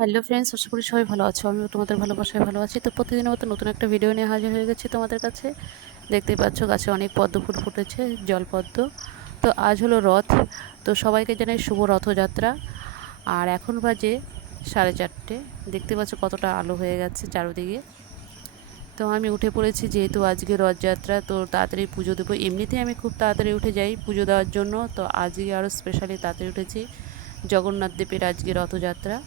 Hello friends, আশা করি সবাই ভালো আছো। আমিও তোমাদের ভালোবাসায় ভালো আছি। তো প্রতিদিনের মতো নতুন একটা ভিডিও নিয়ে হাজির হয়ে গেছি তোমাদের কাছে। দেখতেই পাচ্ছ গাছে অনেক পদ্ম ফুল ফুটেছে, জলপদ্ম। তো আজ হলো রথ। তো সবাইকে জানাই শুভ রথযাত্রা। আর এখন বাজে 4:30। দেখতে পাচ্ছ কতটা আলো হয়ে গেছে চারদিকে। তো আমি উঠে পড়েছি, যেহেতু আজকে রথযাত্রা, তো তাড়াতাড়ি পুজো দেবো। এমনিতেই আমি খুব তাড়াতাড়ি উঠে যাই পুজো দেওয়ার জন্য, তো আজকে আরও স্পেশালি তাড়াতাড়ি উঠেছি। জগন্নাথ দেবের আজকে রথযাত্রা।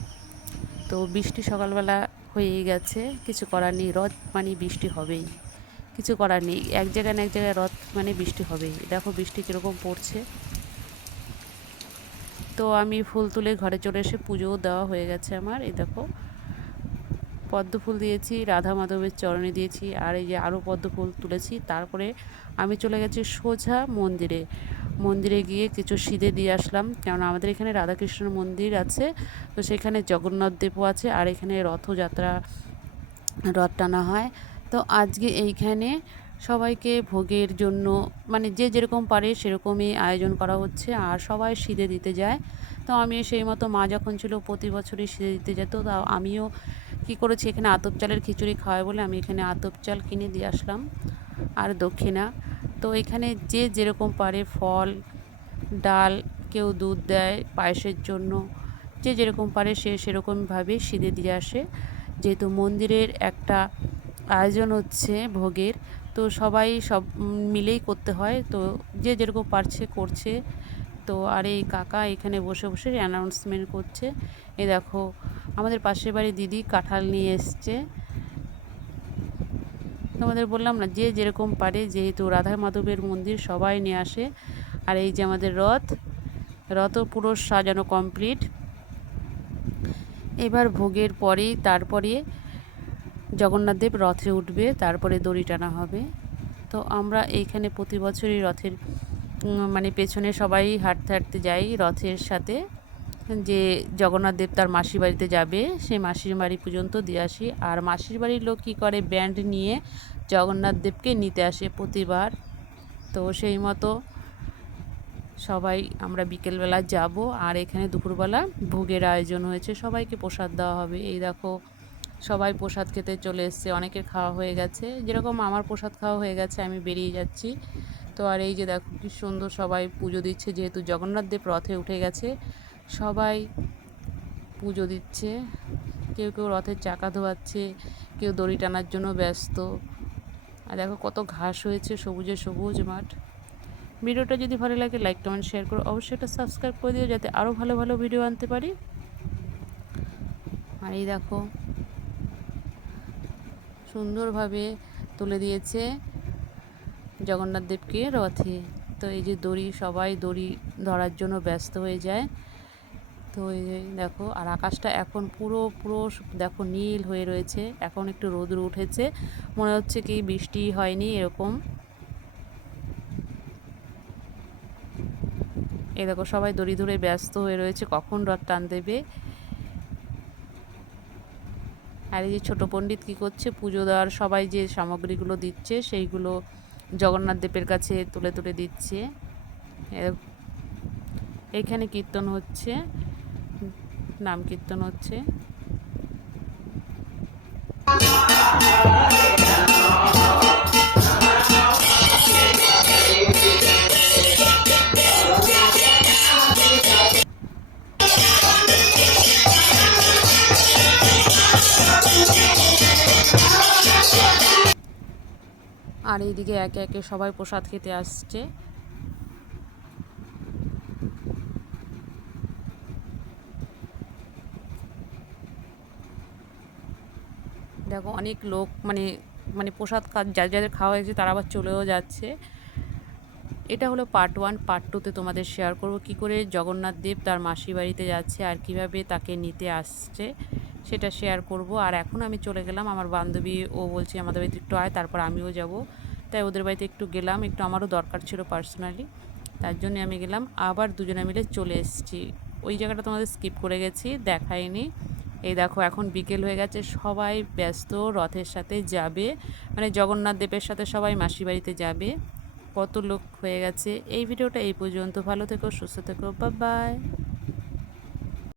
তো বৃষ্টি সকালবেলা হয়েই গেছে, কিছু করার নেই। রথ মানে বৃষ্টি হবেই, কিছু করার নেই। এক জায়গায় না এক জায়গায় রথ মানে বৃষ্টি হবেই। দেখো বৃষ্টি কীরকম পড়ছে। তো আমি ফুল তুলে ঘরে চলে এসে পুজোও দেওয়া হয়ে গেছে আমার। এই দেখো পদ্ম ফুল দিয়েছি, রাধা মাধবের চরণে দিয়েছি, আর এই যে আরও পদ্ম ফুল তুলেছি। তারপরে আমি চলে গেছি সোজা মন্দিরে। মন্দিরে গিয়ে কিছু সিঁদে দিয়ে আসলাম, কেননা আমাদের এখানে রাধাকৃষ্ণর মন্দির আছে, তো সেখানে জগন্নাথ দেবও আছে, আর এখানে রথযাত্রা, রথ টানা হয়। তো আজকে এইখানে সবাইকে ভোগের জন্য মানে যে যেরকম পারে সেরকমই আয়োজন করা হচ্ছে, আর সবাই সিঁদে দিতে যায়। তো আমি সেই মতো, মা যখন ছিল প্রতি বছরই সিঁদে দিতে যেত, তা আমিও কী করেছি, এখানে আতপ চালের খিচুড়ি খাওয়ায় বলে আমি এখানে আতপ চাল কিনে দিয়ে আসলাম আর দক্ষিণা। তো এখানে যে যেরকম পারে ফল, ডাল, কেউ দুধ দেয় পায়েসের জন্য, যে যেরকম পারে সে সেরকমভাবে সিঁদে দিয়ে আসে। যেহেতু মন্দিরের একটা আয়োজন হচ্ছে ভোগের, তো সবাই সব মিলেই করতে হয়, তো যে যেরকম পারছে করছে। তো আর এই কাকা এখানে বসে বসে অ্যানাউন্সমেন্ট করছে। এই দেখো আমাদের পাশের বাড়ি দিদি কাঁঠাল নিয়ে এসছে। তোমাদের বললাম না, যে যেরকম পারে, যেহেতু রাধা মাধবের মন্দির সবাই নিয়ে আসে। আর এই যে আমাদের রথও পুরো সাজানো কমপ্লিট। এবার ভোগের পরেই তারপরে জগন্নাথ দেব রথে উঠবে, তারপরে দড়ি টানা হবে। তো আমরা এইখানে প্রতি বছরই রথের মানে পেছনে সবাই হাঁটতে হাঁটতে যাই রথের সাথে। যে জগন্নাথ দেব তার মাসির বাড়িতে যাবে, সেই মাসির বাড়ি পর্যন্ত দিয়ে আসি। আর মাসির বাড়ির লোক কী করে, ব্যান্ড নিয়ে জগন্নাথ দেবকে নিতে আসে প্রতিবার। তো সেই মতো সবাই আমরা বিকেলবেলা যাব। আর এখানে দুপুরবেলা ভোগের আয়োজন হয়েছে, সবাইকে প্রসাদ দেওয়া হবে। এই দেখো সবাই প্রসাদ খেতে চলে এসছে, অনেকের খাওয়া হয়ে গেছে। যেরকম আমার প্রসাদ খাওয়া হয়ে গেছে, আমি বেরিয়ে যাচ্ছি। তো আর এই যে দেখো কি সুন্দর সবাই পুজো দিচ্ছে, যেহেতু জগন্নাথ দেব রথে উঠে গেছে, সবাই পুজো দিচ্ছে। কেউ কেউ রথের চাকা ধোয়াচ্ছে, কেউ দড়ি টানার জন্য ব্যস্ত। আর দেখো কত ঘাস হয়েছে, সবুজে সবুজ মাঠ। ভিডিওটা যদি ভালো লাগে লাইক কমেন্ট শেয়ার করো, অবশ্যই এটা সাবস্ক্রাইব করে দিও, যাতে আরও ভালো ভালো ভিডিও আনতে পারি। আর এই দেখো সুন্দরভাবে তুলে দিয়েছে জগন্নাথ দেবকে রথে। তো এই যে দড়ি, সবাই দড়ি ধরার জন্য ব্যস্ত হয়ে যায়। তো এই যে দেখো, আর আকাশটা এখন পুরো পুরো দেখো নীল হয়ে রয়েছে। এখন একটু রোদ উঠেছে, মনে হচ্ছে কি বৃষ্টি হয়নি এরকম। এই দেখো সবাই দড়ি ধরে ব্যস্ত হয়ে রয়েছে, কখন রথ টান দেবে। আর এই যে ছোটো পণ্ডিত কী করছে, পুজো দেওয়ার সবাই যে সামগ্রীগুলো দিচ্ছে সেইগুলো জগন্নাথ দেবের কাছে তুলে তুলে দিচ্ছে। এখানে কীর্তন হচ্ছে, নাম কীর্তন হচ্ছে। আর এইদিকে একে একে সবাই প্রসাদ খেতে আসছে। দেখো অনেক লোক মানে মানে প্রসাদ যাদের খাওয়া হয়েছে তারা আবার চলেও যাচ্ছে। এটা হলো পার্ট 1। পার্ট 2-তে তোমাদের শেয়ার করব কী করে জগন্নাথ দেব তার মাসির বাড়িতে যাচ্ছে আর কিভাবে তাকে নিতে আসছে, সেটা শেয়ার করব। আর এখন আমি চলে গেলাম আমার বান্ধবী, ও বলছে আমাদের বাড়িতে একটু আয়, তারপর আমিও যাব। তাই ওদের বাড়িতে একটু গেলাম, একটু আমারও দরকার ছিল পার্সোনালি, তার জন্য আমি গেলাম। আবার দুজনে মিলে চলে এসেছি। ওই জায়গাটা তোমাদের স্কিপ করে গেছি, দেখাইনি। এই দেখো এখন বিকেল হয়ে গেছে, সবাই ব্যস্ত রথের সাথে যাবে, মানে জগন্নাথ দেবের সাথে সবাই মাসির বাড়িতে যাবে। কত লোক হয়ে গেছে। এই ভিডিওটা এই পর্যন্ত। ভালো থেকো, সুস্থ থেকো, বাই বাই।